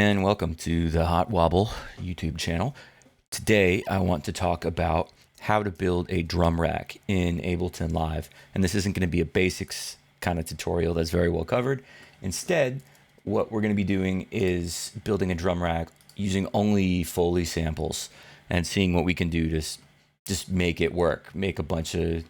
And welcome to the Hot Wobble YouTube channel. Today I want to talk about how to build a drum rack in Ableton Live. And this isn't going to be a basics kind of tutorial that's very well covered. Instead, what we're going to be doing is building a drum rack using only Foley samples and seeing what we can do to just make it work, make a bunch of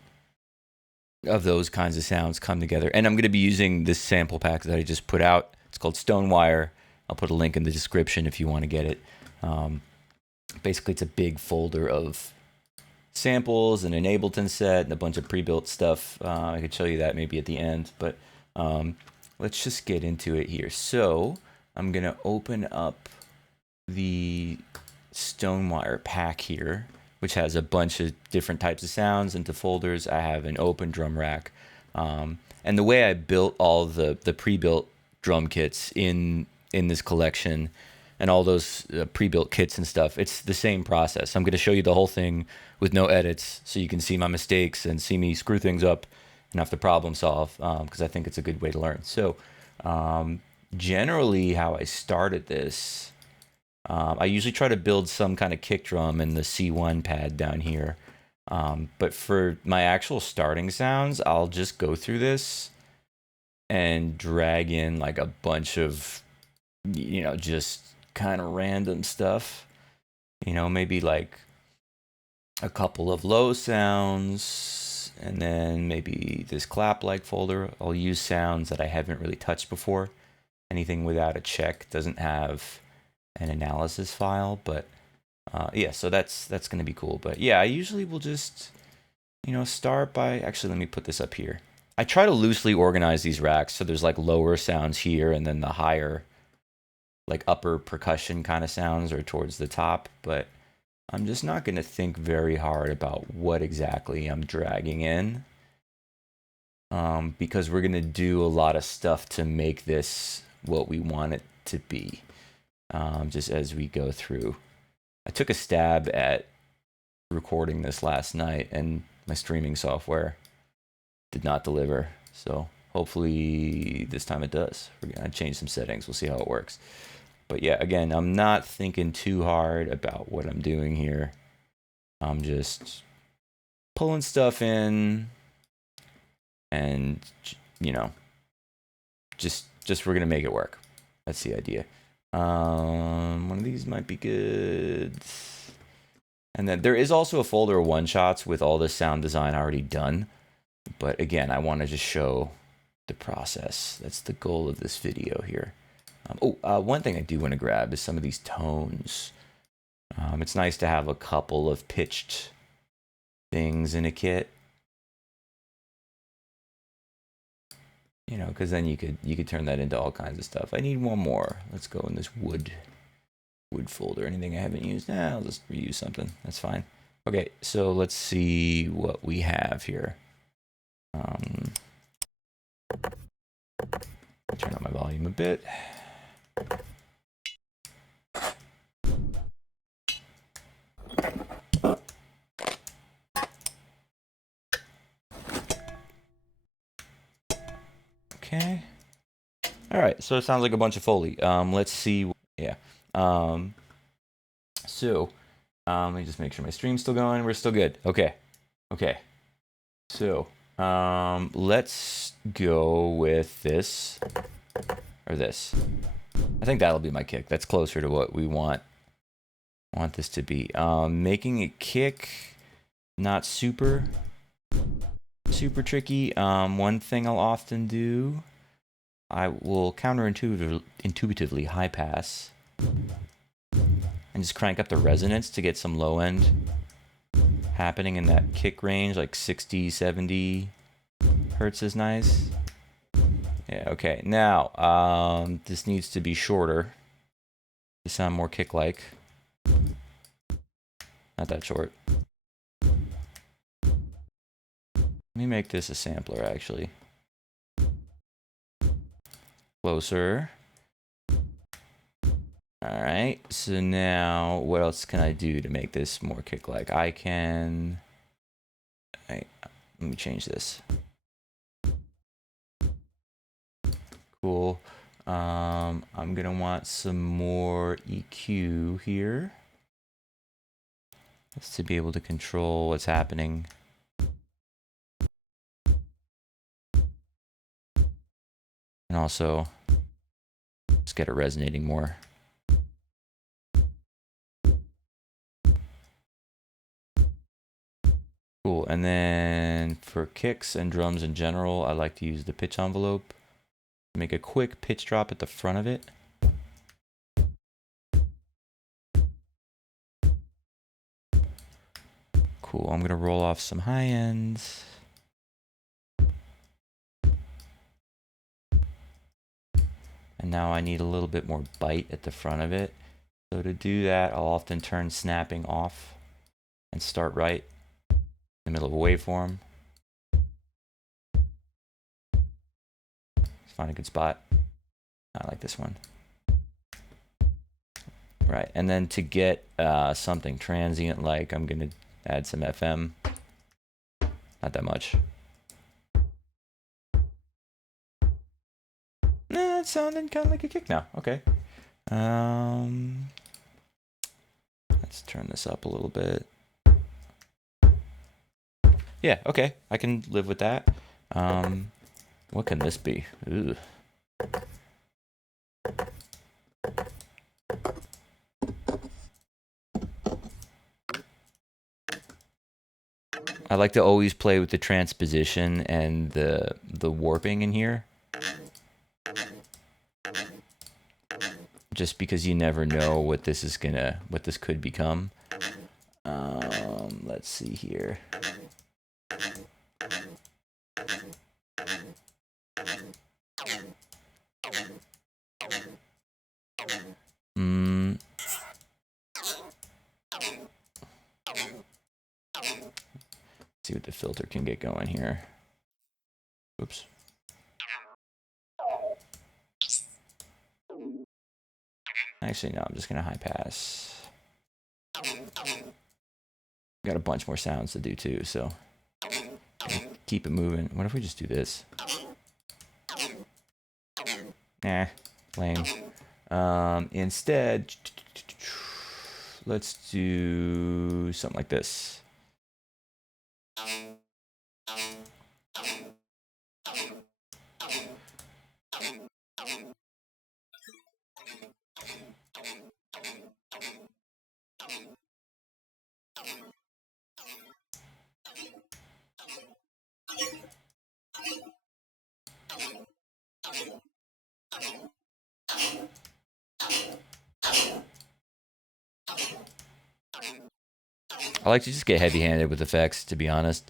those kinds of sounds come together. And I'm going to be using this sample pack that I just put out. It's called STONEWIRE. I'll put a link in the description if you want to get it. Basically, it's a big folder of samples and an Ableton set and a bunch of pre-built stuff. I could show you that maybe at the end, but let's just get into it here. So I'm going to open up the STONEWIRE pack here, which has a bunch of different types of sounds into folders. I have an open drum rack. And the way I built all the pre-built drum kits in this collection and all those pre-built kits and stuff, it's the same process. I'm going to show you the whole thing with no edits so you can see my mistakes and see me screw things up and have to problem solve, because I think it's a good way to learn. So generally how I started this, I usually try to build some kind of kick drum in the C1 pad down here. But for my actual starting sounds, I'll just go through this and drag in like a bunch of, just kind of random stuff, maybe like a couple of low sounds, and then maybe this clap-like folder. I'll use sounds that I haven't really touched before. Anything without a check doesn't have an analysis file, but yeah, so that's going to be cool. But yeah, I usually will just, start by, actually, let me put this up here. I try to loosely organize these racks so there's like lower sounds here and then the higher, like upper percussion kind of sounds are towards the top, but I'm just not going to think very hard about what exactly I'm dragging in, because we're going to do a lot of stuff to make this what we want it to be, just as we go through. I took a stab at recording this last night and my streaming software did not deliver, so hopefully this time it does. We're going to change some settings. We'll see how it works. But yeah, again, I'm not thinking too hard about what I'm doing here. I'm just pulling stuff in and, just we're going to make it work. That's the idea. One of these might be good. And then there is also a folder of one-shots with all this sound design already done. But again, I want to just show the process. That's the goal of this video here. One thing I do want to grab is some of these tones. It's nice to have a couple of pitched things in a kit. Because then you could turn that into all kinds of stuff. I need one more. Let's go in this wood folder. Anything I haven't used? I'll just reuse something. That's fine. Okay, so let's see what we have here. Turn up my volume a bit. Okay. All right, so it sounds like a bunch of Foley. Let's see. Yeah. So let me just make sure my stream's still going. We're still good. Okay. So let's go with this or this. I think that'll be my kick. That's closer to what we want this to be. Making it kick, not super tricky. One thing I'll often do, I will counterintuitively high pass and just crank up the resonance to get some low end happening in that kick range, like 60, 70 hertz is nice. Yeah, okay. Now, this needs to be shorter to sound more kick-like. Not that short. Let me make this a sampler, actually. Closer. All right, so now what else can I do to make this more kick-like? I can... let me change this. Cool. I'm gonna want some more EQ here. Just to be able to control what's happening. And also just get it resonating more. Cool, and then for kicks and drums in general, I like to use the pitch envelope. Make a quick pitch drop at the front of it. Cool, I'm gonna roll off some high ends. And now I need a little bit more bite at the front of it. So to do that, I'll often turn snapping off and start right in the middle of a waveform. Find a good spot. I like this one. Right, and then to get something transient, like I'm gonna add some FM. Not that much. Nah, it sounded kind of like a kick now. Okay. Let's turn this up a little bit. Yeah, okay. I can live with that. What can this be? Ooh. I like to always play with the transposition and the warping in here. Just because you never know what this is what this could become. Let's see here. See what the filter can get going here. Oops. Actually, no, I'm just gonna high pass. Got a bunch more sounds to do too, so keep it moving. What if we just do this? Nah, lame. Instead, let's do something like this. I like to just get heavy-handed with effects, to be honest.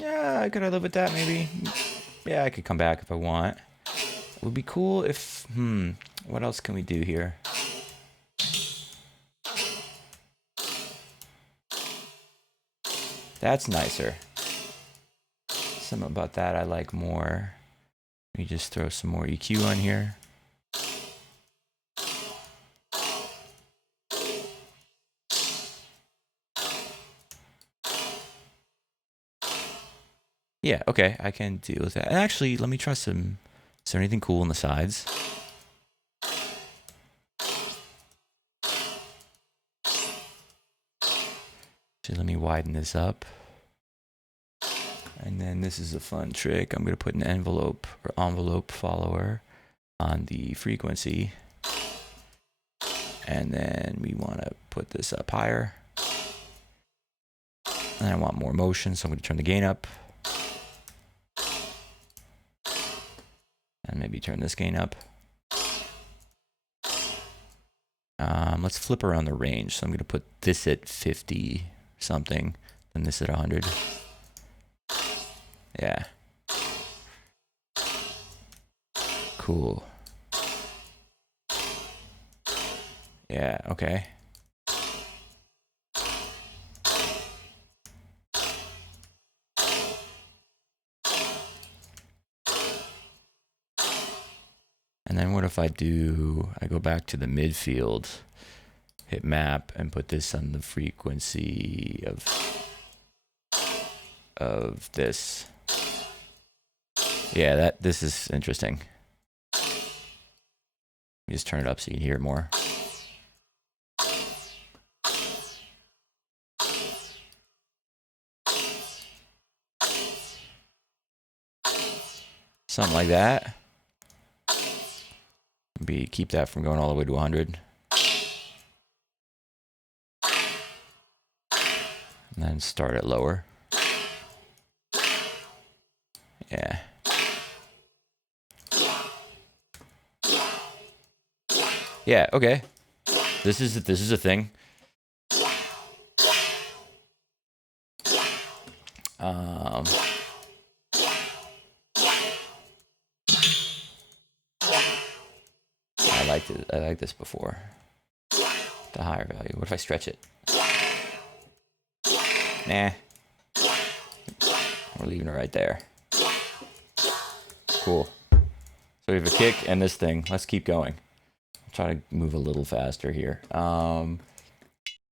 Yeah, could I live with that, maybe? Yeah, I could come back if I want. It would be cool if... what else can we do here? That's nicer. Something about that I like more. Let me just throw some more EQ on here. Yeah, okay, I can deal with that. And actually, let me try some... Is there anything cool on the sides? So let me widen this up. And then this is a fun trick. I'm going to put an envelope follower on the frequency. And then we want to put this up higher. And I want more motion, so I'm going to turn the gain up. And maybe turn this gain up. Let's flip around the range. So I'm going to put this at 50 something, and this at 100. Yeah. Cool. Yeah, okay. And then what if I go back to the midfield, hit map, and put this on the frequency of this. Yeah, this is interesting. You just turn it up so you can hear it more. Something like that. Maybe keep that from going all the way to 100. And then start it lower. Yeah. Yeah, okay. This is a thing. I liked this before. The higher value. What if I stretch it? Nah. We're leaving it right there. Cool. So we have a kick and this thing. Let's keep going. I'll try to move a little faster here. So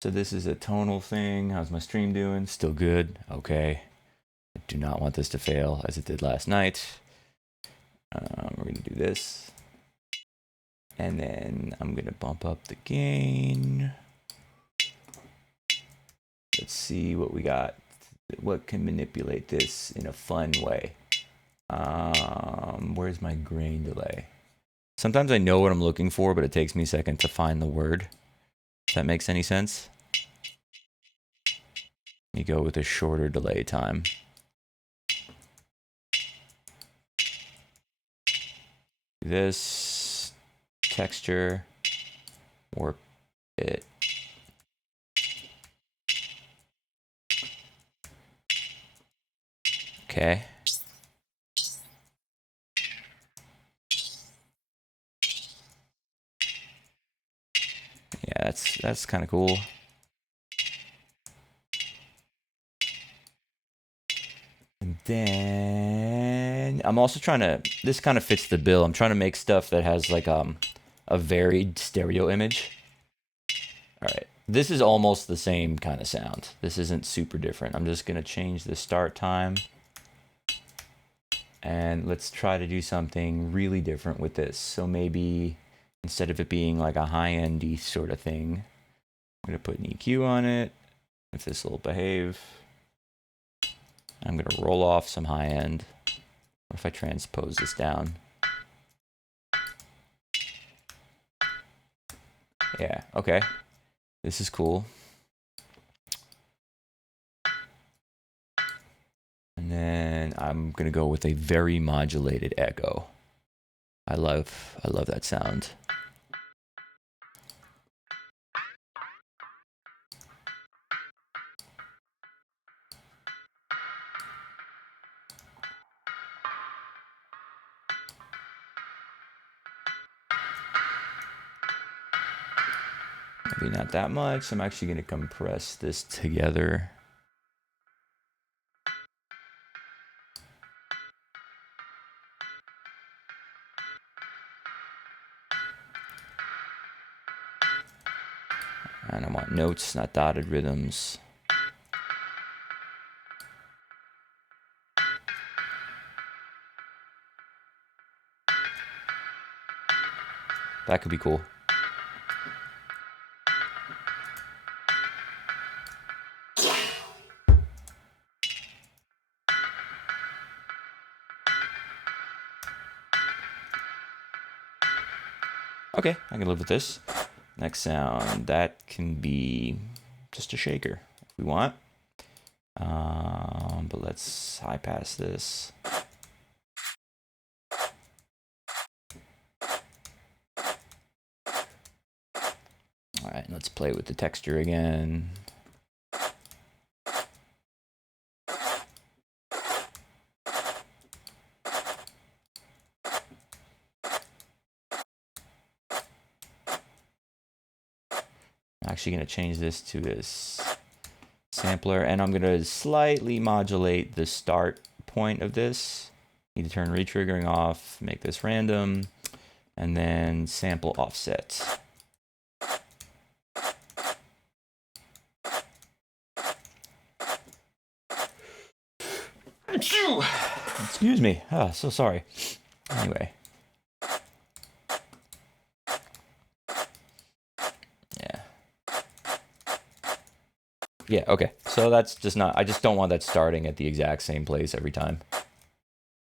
this is a tonal thing. How's my stream doing? Still good. Okay. I do not want this to fail as it did last night. We're going to do this. And then I'm going to bump up the gain. Let's see what we got. What can manipulate this in a fun way? Where's my grain delay? Sometimes I know what I'm looking for, but it takes me a second to find the word. If that makes any sense. Let me go with a shorter delay time. This texture, warp it. Okay. Yeah, that's kind of cool. And then I'm also trying to, this kind of fits the bill. I'm trying to make stuff that has like a varied stereo image. All right, this is almost the same kind of sound. This isn't super different. I'm just gonna change the start time. And let's try to do something really different with this. So maybe instead of it being like a high-endy sort of thing, I'm gonna put an EQ on it. If this will behave, I'm gonna roll off some high end. What if I transpose this down? Yeah, okay. This is cool. And then I'm gonna go with a very modulated echo. I love that sound. Maybe not that much. I'm actually gonna compress this together. And I want notes, not dotted rhythms. That could be cool. Okay, I can live with this. Next sound, that can be just a shaker if we want. But let's high pass this. All right, let's play with the texture again. I'm actually going to change this to this sampler, and I'm going to slightly modulate the start point of this. Need to turn retriggering off, make this random. and then sample offset. Excuse me. Oh, so sorry. Anyway. Yeah. Yeah, okay. So that's just not, I just don't want that starting at the exact same place every time.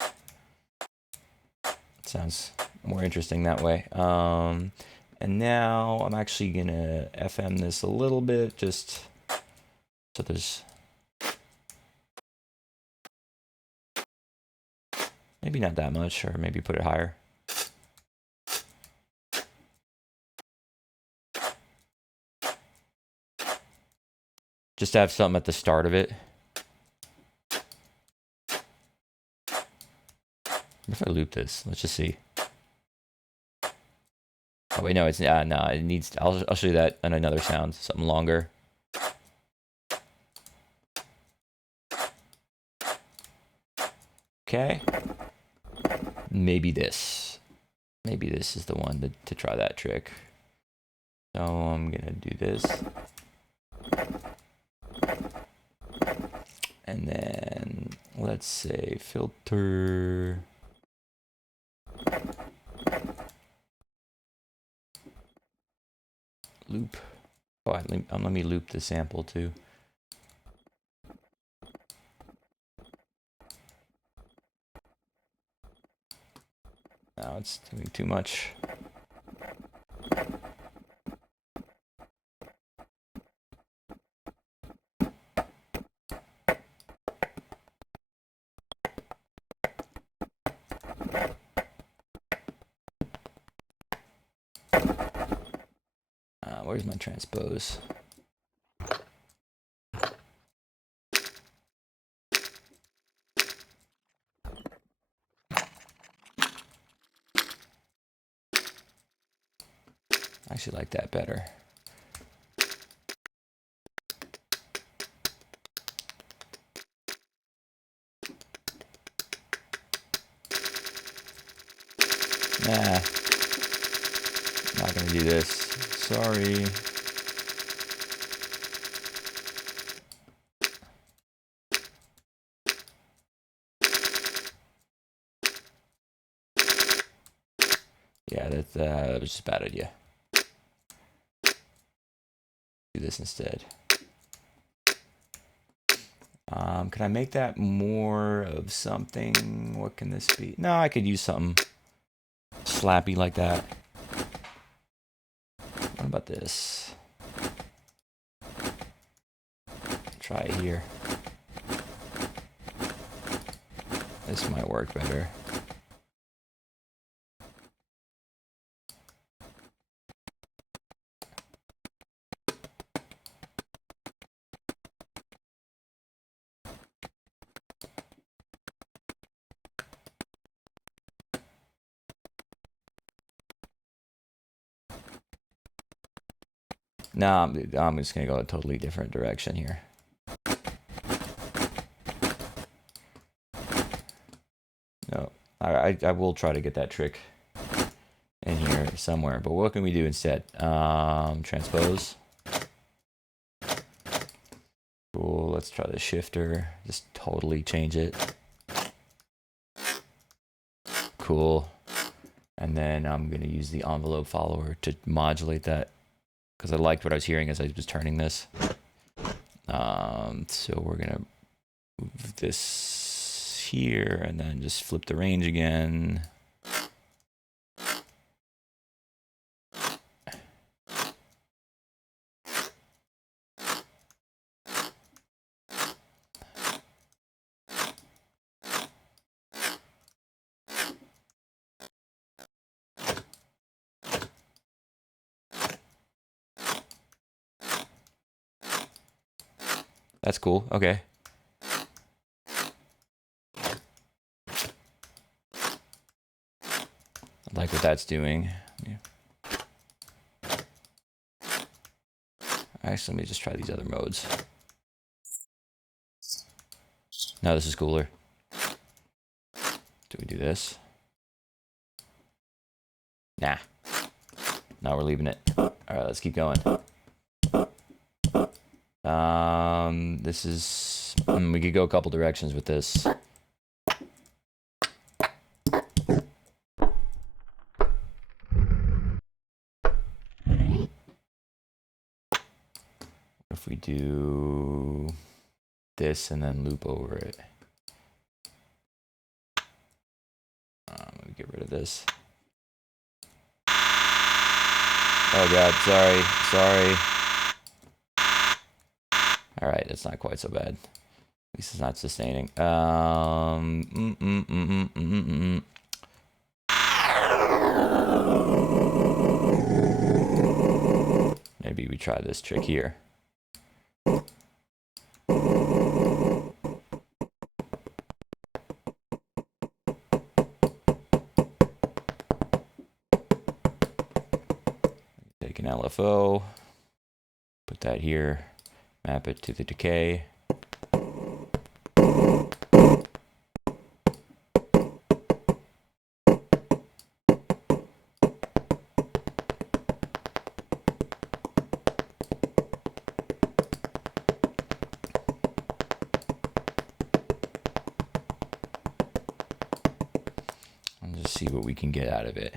It sounds more interesting that way. And now I'm actually gonna FM this a little bit, just so there's maybe not that much, or maybe put it higher. Just to have something at the start of it. What if I loop this? Let's just see. Oh wait, no, it's no, it needs. I'll show you that in another sound, something longer. Okay. Maybe this. Maybe this is the one to try that trick. So I'm gonna do this. And then let's say filter. Loop. Oh, let me loop the sample too. Now it's doing too much. Where's my transpose? I actually like that better. Nah, not gonna do this. Sorry. Yeah, that was just a bad idea. Do this instead. Can I make that more of something? What can this be? No, I could use something slappy like that. What about this? Try it here. This might work better. No, I'm just gonna go a totally different direction here. No, I will try to get that trick in here somewhere, but what can we do instead? Transpose. Cool, let's try the shifter. Just totally change it. Cool. And then I'm gonna use the envelope follower to modulate that, because I liked what I was hearing as I was turning this. So we're gonna move this here and then just flip the range again. That's cool. Okay. I like what that's doing. Yeah. Actually, let me just try these other modes. No, this is cooler. Do we do this? Nah. No, we're leaving it. All right, let's keep going. This is... we could go a couple directions with this. If we do this and then loop over it. Let me get rid of this. Oh God, sorry. All right, that's not quite so bad. At least it's not sustaining. Maybe we try this trick here. Take an LFO, put that here, map it to the decay. And just see what we can get out of it.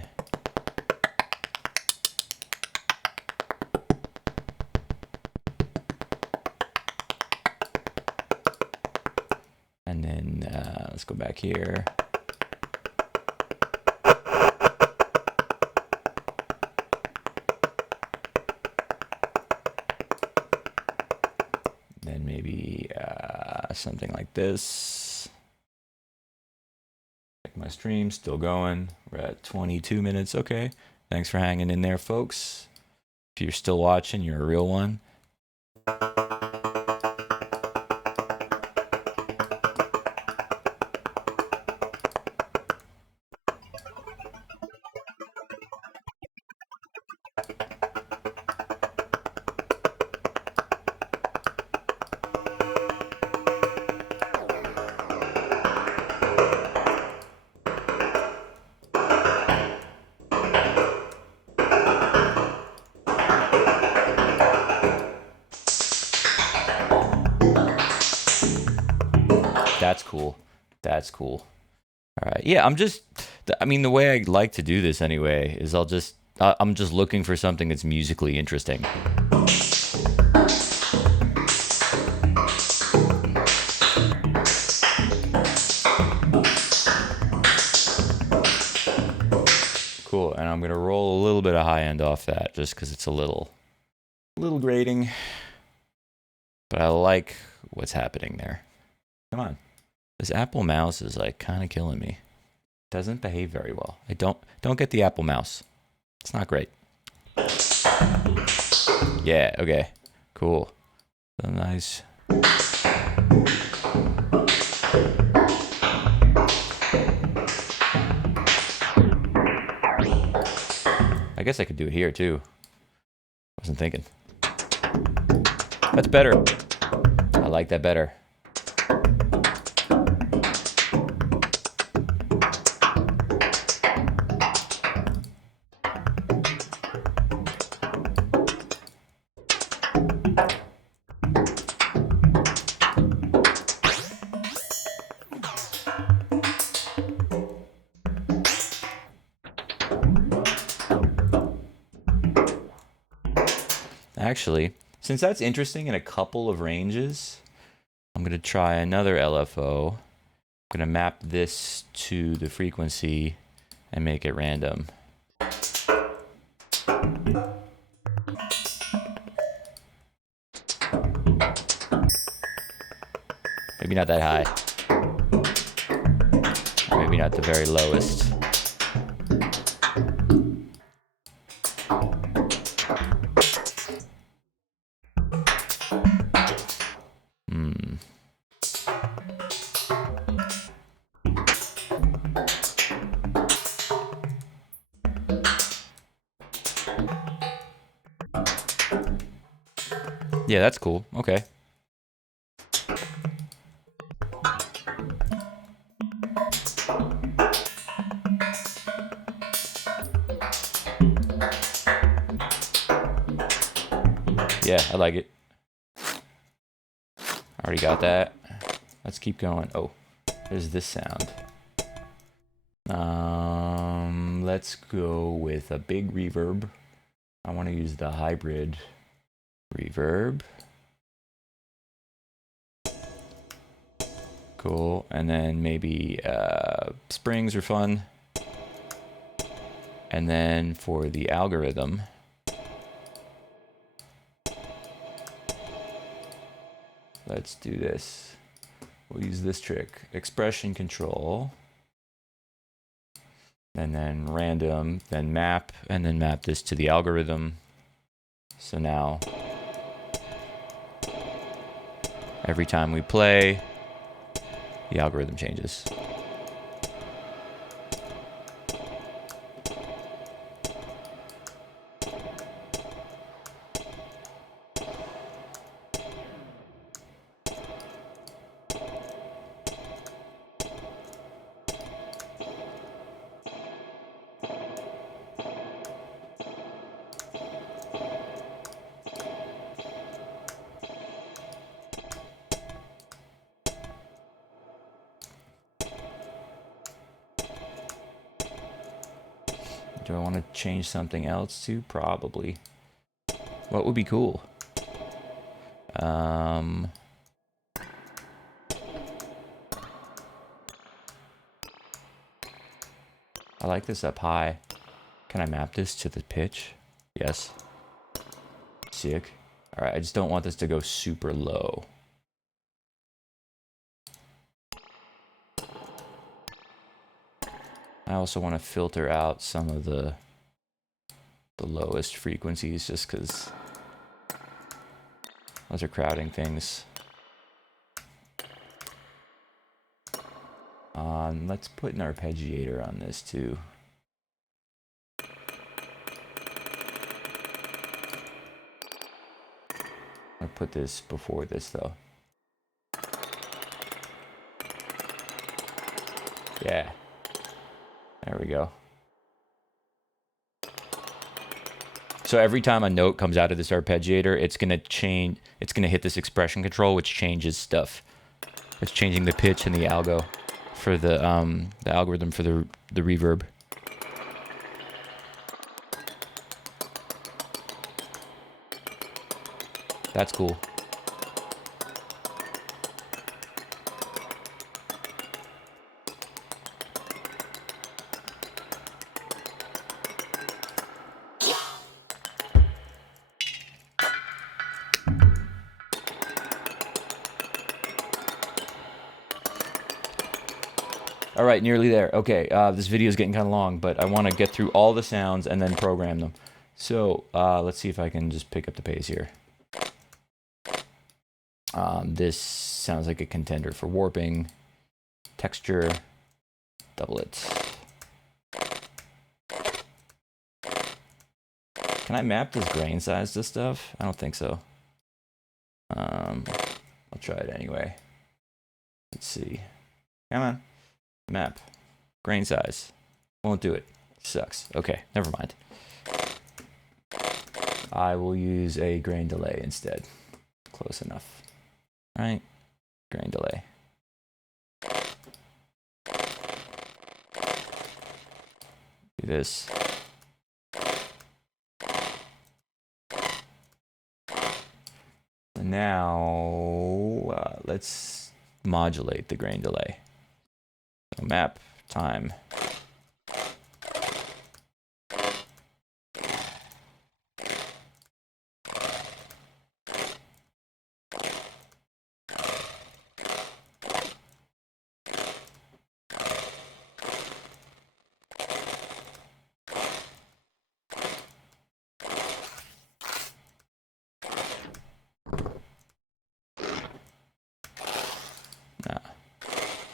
And then let's go back here. Then maybe something like this. Check my stream, still going. We're at 22 minutes. Okay. Thanks for hanging in there, folks. If you're still watching, you're a real one. That's cool. That's cool. All right. Yeah, I mean, the way I like to do this anyway is I'm just looking for something that's musically interesting. Cool. And I'm going to roll a little bit of high end off that just because it's a little grating. But I like what's happening there. Come on. This Apple mouse is like kind of killing me. Doesn't behave very well. I don't get the Apple mouse. It's not great. Yeah, okay. Cool. So nice. I guess I could do it here too. Wasn't thinking. That's better. I like that better. Actually, since that's interesting in a couple of ranges, I'm going to try another LFO. I'm going to map this to the frequency and make it random. Maybe not that high. Or maybe not the very lowest. Yeah, that's cool. Okay. Yeah, I like it. Already got that. Let's keep going. Oh, there's this sound. Let's go with a big reverb. I want to use the hybrid reverb. Cool. And then maybe springs are fun. And then for the algorithm, let's do this. We'll use this trick. Expression control. And then random, then map, and then map this to the algorithm. So now, every time we play, the algorithm changes. Do I want to change something else too? Probably. What would be cool? I like this up high. Can I map this to the pitch? Yes. Sick. All right, I just don't want this to go super low. I also want to filter out some of the lowest frequencies just because those are crowding things. Let's put an arpeggiator on this too. I'll put this before this though. Yeah. There we go. So every time a note comes out of this arpeggiator, it's gonna change. It's gonna hit this expression control, which changes stuff. It's changing the pitch and the algo for the algorithm for the reverb. That's cool. All right, nearly there. Okay, this video is getting kind of long, but I want to get through all the sounds and then program them. So let's see if I can just pick up the pace here. This sounds like a contender for warping. Texture, double it. Can I map this grain size to stuff? I don't think so. I'll try it anyway. Let's see. Come on. Map. Grain size. Won't do it. Sucks. Okay, never mind. I will use a grain delay instead. Close enough. Right? Grain delay. Do this. And now let's modulate the grain delay. So map time.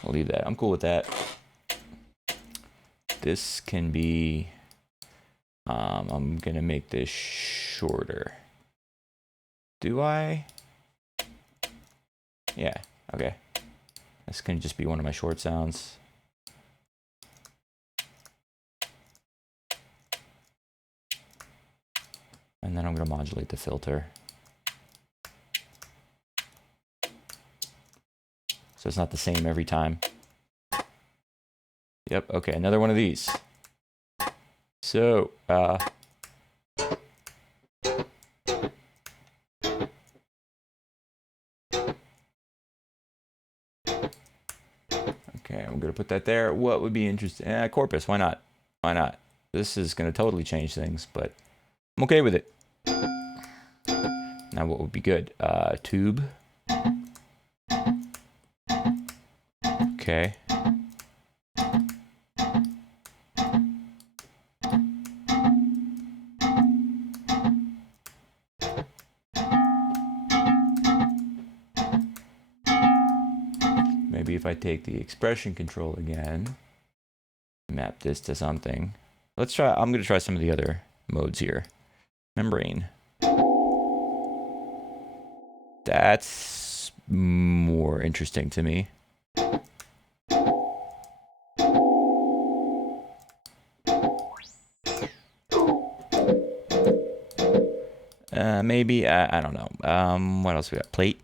I'll leave that. I'm cool with that. This can be, I'm gonna make this shorter. Do I? Yeah, okay. This can just be one of my short sounds. And then I'm gonna modulate the filter. so it's not the same every time. Yep, okay, another one of these. So, okay, I'm gonna put that there. What would be interesting? Corpus, why not? Why not? This is gonna totally change things, but I'm okay with it. Now what would be good? Tube. Okay. Maybe if I take the expression control again, map this to something. Let's try, I'm gonna try some of the other modes here. Membrane. That's more interesting to me. Maybe, I don't know. What else we got? Plate.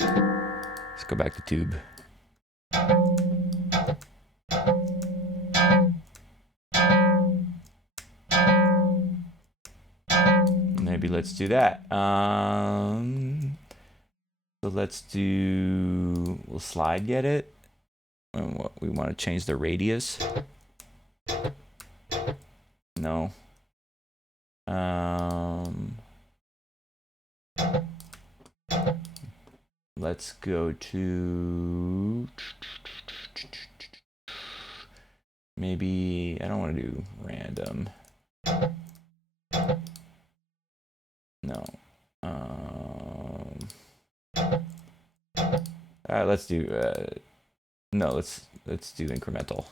Let's go back to tube. Maybe let's do that. So let's do, will slide get it? And what, we want to change the radius. No. Let's go to maybe, I don't want to do random. No. Let's do no, let's do incremental.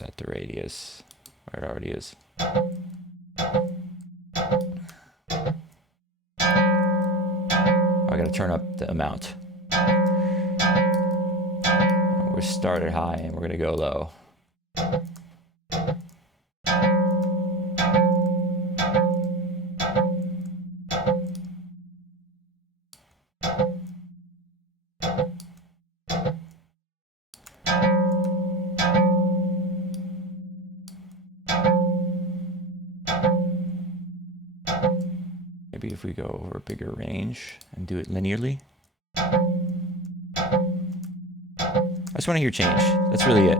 At the radius where it already is. I gotta turn up the amount. We're started high and we're gonna go low. Maybe if we go over a bigger range and do it linearly. I just want to hear change. That's really it.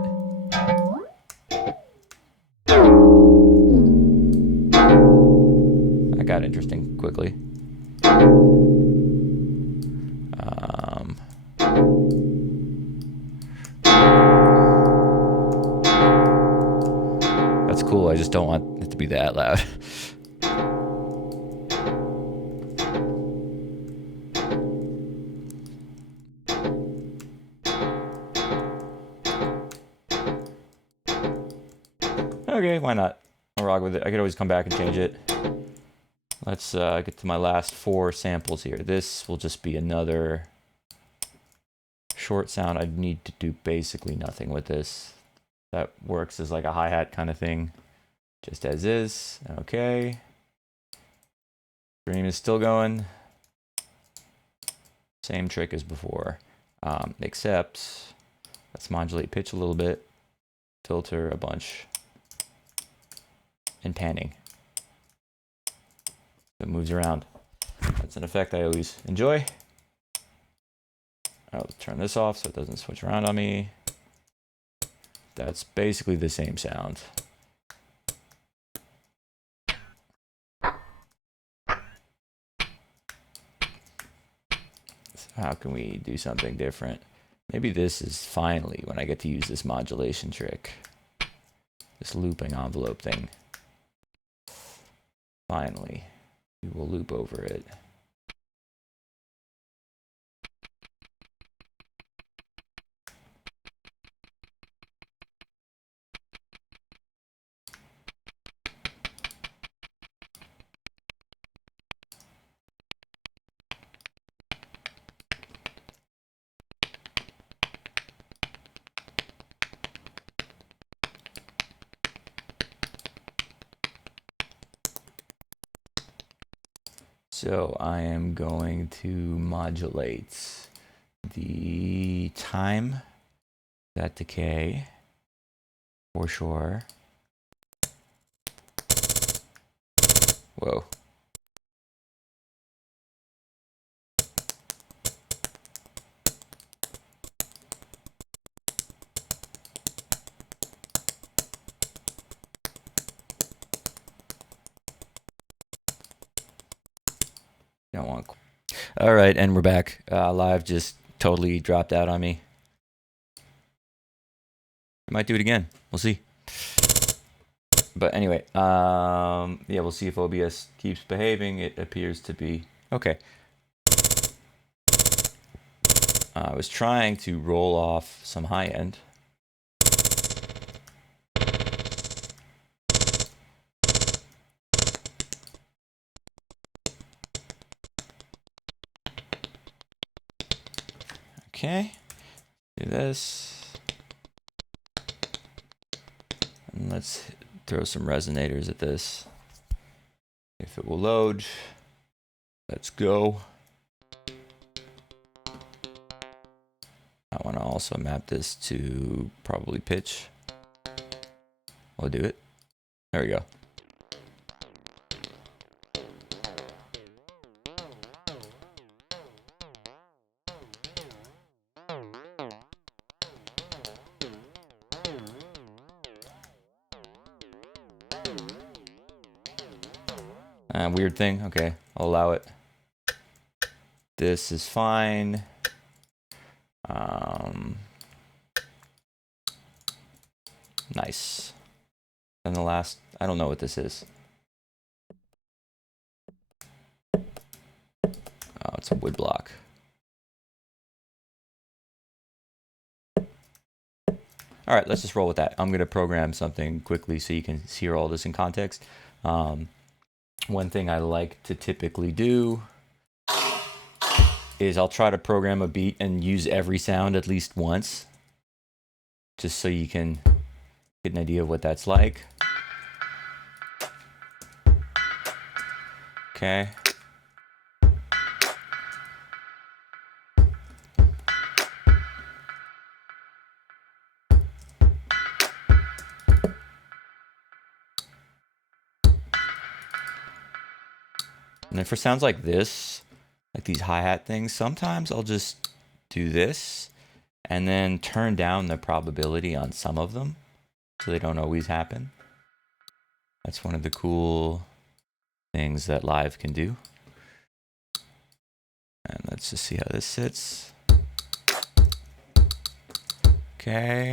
That got interesting quickly. That's cool. I just don't want it to be that loud. Okay, why not? I'll rock with it. I could always come back and change it. Let's get to my last 4 samples here. This will just be another short sound. I need to do basically nothing with this. That works as like a hi-hat kind of thing, just as is. Okay. Stream is still going. Same trick as before, except let's modulate pitch a little bit, filter a bunch, and panning. It moves around. That's an effect I always enjoy. I'll turn this off so it doesn't switch around on me. That's basically the same sound. So how can we do something different? Maybe this is finally when I get to use this modulation trick. This looping envelope thing. Finally, we will loop over it. So I am going to modulate the time, that decay, for sure. Whoa. Don't want. All right, and we're back. Live just totally dropped out on me. I might do it again. We'll see. But anyway, yeah, we'll see if OBS keeps behaving. It appears to be okay. I was trying to roll off some high end. Okay, do this. And let's throw some resonators at this. If it will load, let's go. I want to also map this to probably pitch. I'll do it. There we go. Weird thing. Okay, I'll allow it. This is fine. Nice. And the last, I don't know what this is. Oh, it's a wood block. All right, let's just roll with that. I'm going to program something quickly so you can hear all this in context. One thing I like to typically do is I'll try to program a beat and use every sound at least once, just so you can get an idea of what that's like. Okay. And then for sounds like this, like these hi-hat things, sometimes I'll just do this and then turn down the probability on some of them so they don't always happen. That's one of the cool things that Live can do. And let's just see how this sits. Okay.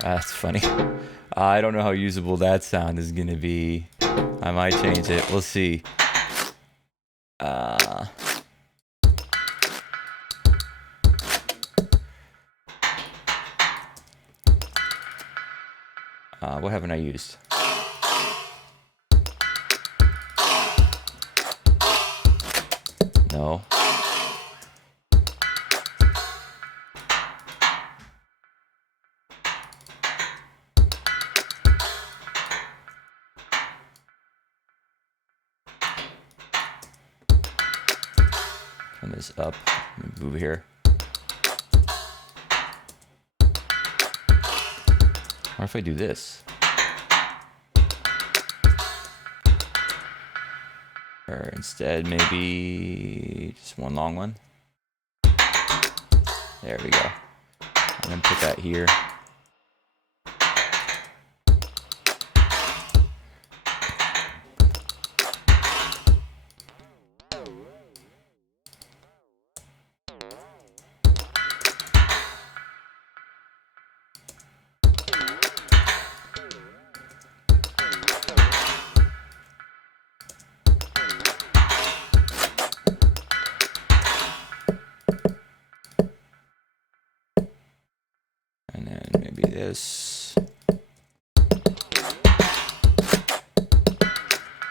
That's funny. I don't know how usable that sound is going to be. I might change it. We'll see. What haven't I used? No. Turn this up. Move here. Or if I do this. Or instead, maybe just one long one. There we go. And then put that here. this.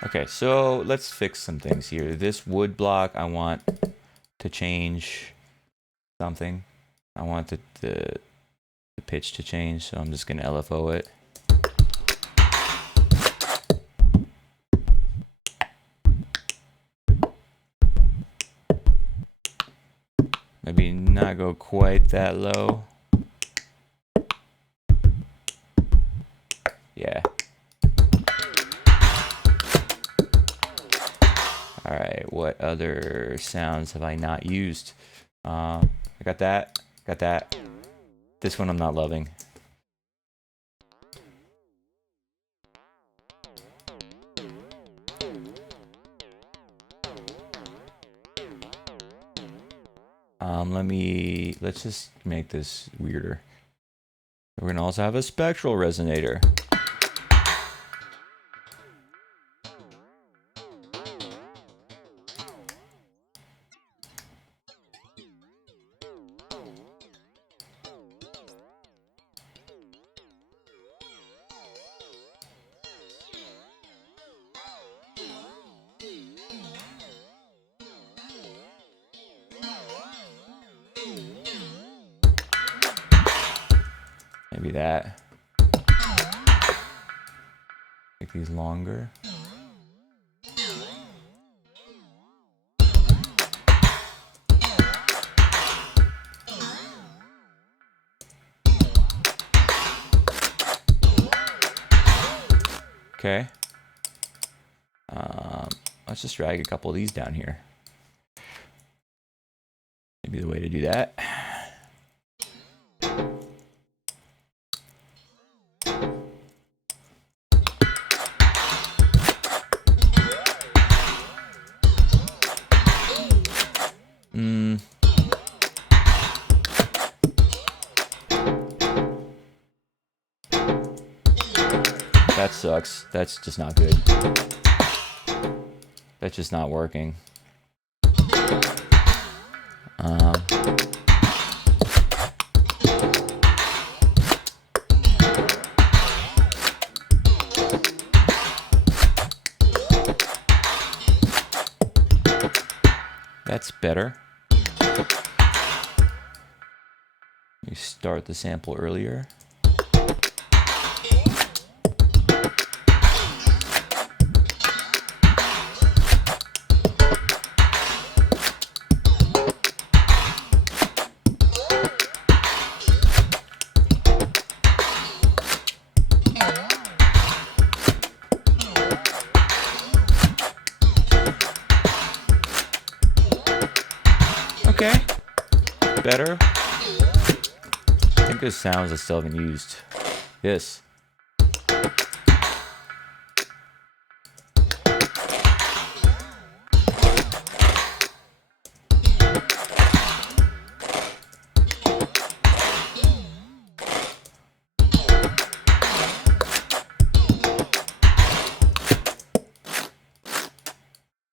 Okay, so let's fix some things here. This wood block, I want to change something. I want the pitch to change, so I'm just going to LFO it. Maybe not go quite that low. Yeah. All right, what other sounds have I not used? I got that. This one I'm not loving. Let's just make this weirder. We're gonna also have a spectral resonator. Maybe that. Make these longer. Okay. Let's just drag a couple of these down here. Maybe the way to do that. That sucks. That's just not good. That's just not working. That's better. You start the sample earlier. Okay, better. I think there's sounds I still haven't used. This.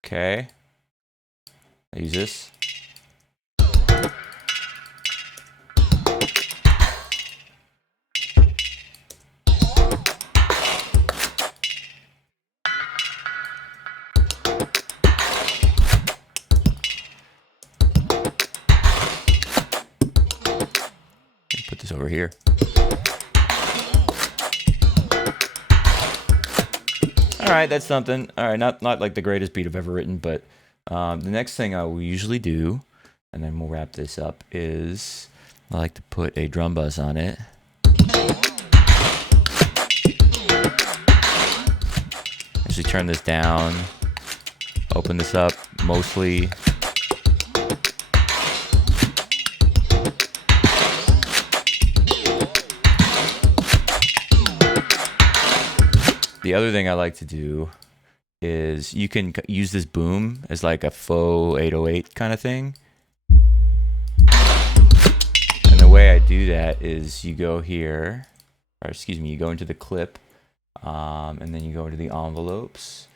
Okay. I use this. Put this over here. All right, that's something. All right, not like the greatest beat I've ever written, but the next thing I will usually do, and then we'll wrap this up, is I like to put a drum buzz on it. Actually turn this down, open this up mostly. The other thing I like to do is you can use this boom as like a faux 808 kind of thing. And the way I do that is you go here, or excuse me, you go into the clip, and then you go into the envelopes,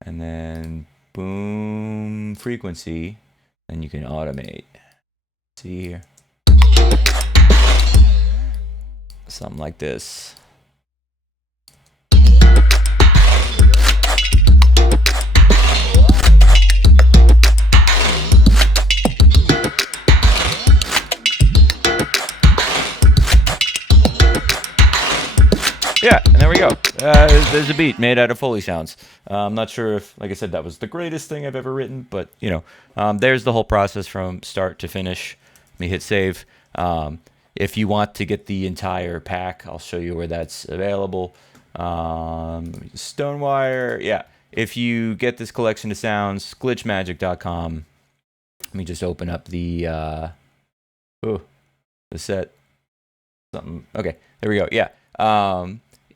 and then boom frequency, and you can automate. See here. something like this. Yeah, and there we go. There's a beat made out of Foley sounds. I'm not sure if, like I said, that was the greatest thing I've ever written, but you know, there's the whole process from start to finish. Let me hit save. If you want to get the entire pack, I'll show you where that's available. STONEWIRE, yeah. If you get this collection of sounds, glitchmagic.com. Let me just open up the set. Something. Okay, there we go. Yeah.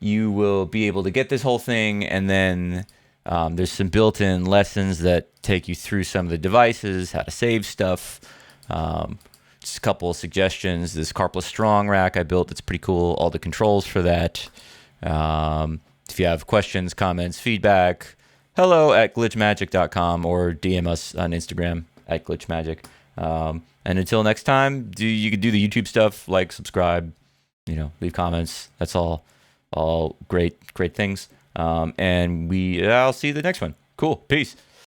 You will be able to get this whole thing, and then there's some built-in lessons that take you through some of the devices, how to save stuff. Just a couple of suggestions. This Carpless Strong rack I built, that's pretty cool. All the controls for that. If you have questions, comments, feedback, hello@glitchmagic.com or DM us on Instagram @glitchmagic. And until next time, you can do the YouTube stuff, like, subscribe, you know, leave comments. That's all great things. And I'll see you the next one. Cool. Peace.